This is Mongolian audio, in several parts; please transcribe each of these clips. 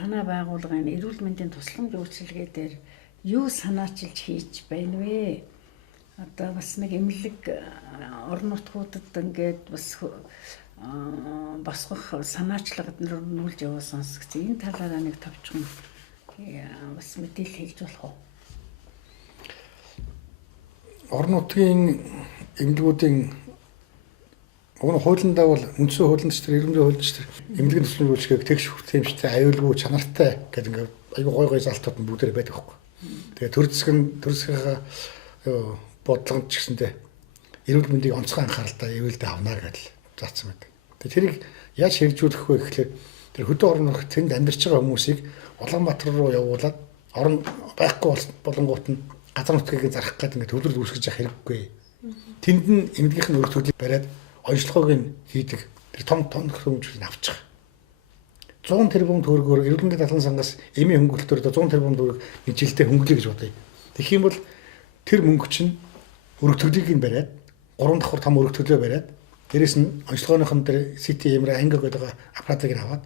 санаа байгууллагын эрүүл мэндийн тусламж үйлчилгээ дээр юу санаачилж хийж байна вэ? Одоо бас нэг эмнэлэг орон нутгуудад ингээд бас босгох санаачлагад нүүлж явуулсан сонсгоц. Энэ талаараа нэг товчхон бас мэдээлэл хэлж болох уу? Орон нутгийн эмнэлгүүдийн хуулиндаа бол үндсэн хуулинд ч тэр иргэнийн хуулинд ч тэр эмнэлгийн тусламж үйлчилгээг тэгш хүртээмжтэй, аюулгүй, чанартай гэдэг ингээд аюу гой залтууд нь бүгдээр байдаг байхгүй. Тэгээ төр засгийн бодлогод ч гэсэндээ эрүүл мэндийг онцгой анхааралтай ивэлдэ авнаа гэж заасан байдаг. Тэгээ тэрийг яаж хэрэгжүүлэх вэ гэхлээр тэр хөдөө орон нутгад тэнд амьдарч байгаа хүмүүсийг Улаанбаатар руу явуулаад орон байхгүй болонгууд нь газар нутгийг зарах гэдэг ингээд төвлөрд үүсгэж явах хэрэггүй. Тэнд нь эмнэлгийнх нь өрх төрлийг бариад онцлогоог нь хийдэг. Тэр том хөрөнгөжлөлийг авчих. 100 тэрбум төгрөгөөр эрүүл мэндийн дадлан сангаас эмийн хөнгөлөлтөөр 100 тэрбум төгрөг нэг жилдээ хөнгөлөе гэж бодъё. Тэгэх юм бол тэр мөнгө чинь өрх төрлийг нь бариад 3 давхар том өрх төрлөө бариад дээрэс нь онцлогооныхон дээр CT анги гэдэг аппаратыг нь аваад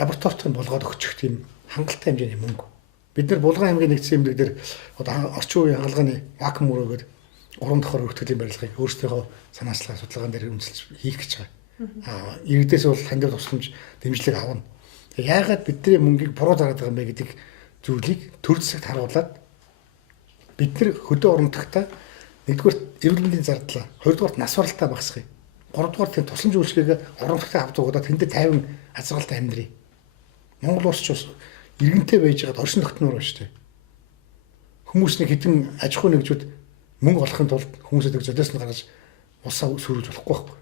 лабораторид болгоод өгчих тийм хангалттай хэмжээний мөнгө. Бид нар Булган аймгийн нэгдсэн эмнэлэг дээр одоо орчин үеийн хаалганы вакуум өрөөгөр 3 давхар өрх төрлийн барилгыг өөрсдийнхөө санаачлалын судалгаан дээр үнэлж хийх гэж байгаа. Иргэдээс бол танд тусламж дэмжлэг авна. Яагаад бидний мөнгийг буруу зараад байгаа юм бэ гэдэг зүйлийг төр засагт харуулад бид нар хөдөө орон нутгатаа нэгдүгээр эрүүл мэндийн зардлаа, хоёрдугаар нас баралтаа багасгая. Гуравдугаар тийм тусламж үйлчилгээг орон нутгатаа авдаг тэндээ 50 азгалтай амьдрий. Монгол улс ч бас иргэнтэй байж байгаад оршин тогтноор байна шүү дээ. Хүмүүс нэг хэдэн аж ахуй нэгжүүд мөнгө олохын тулд хүмүүсэд золиос нь гаргаж улсаа сүрүүлж болохгүй байхгүй.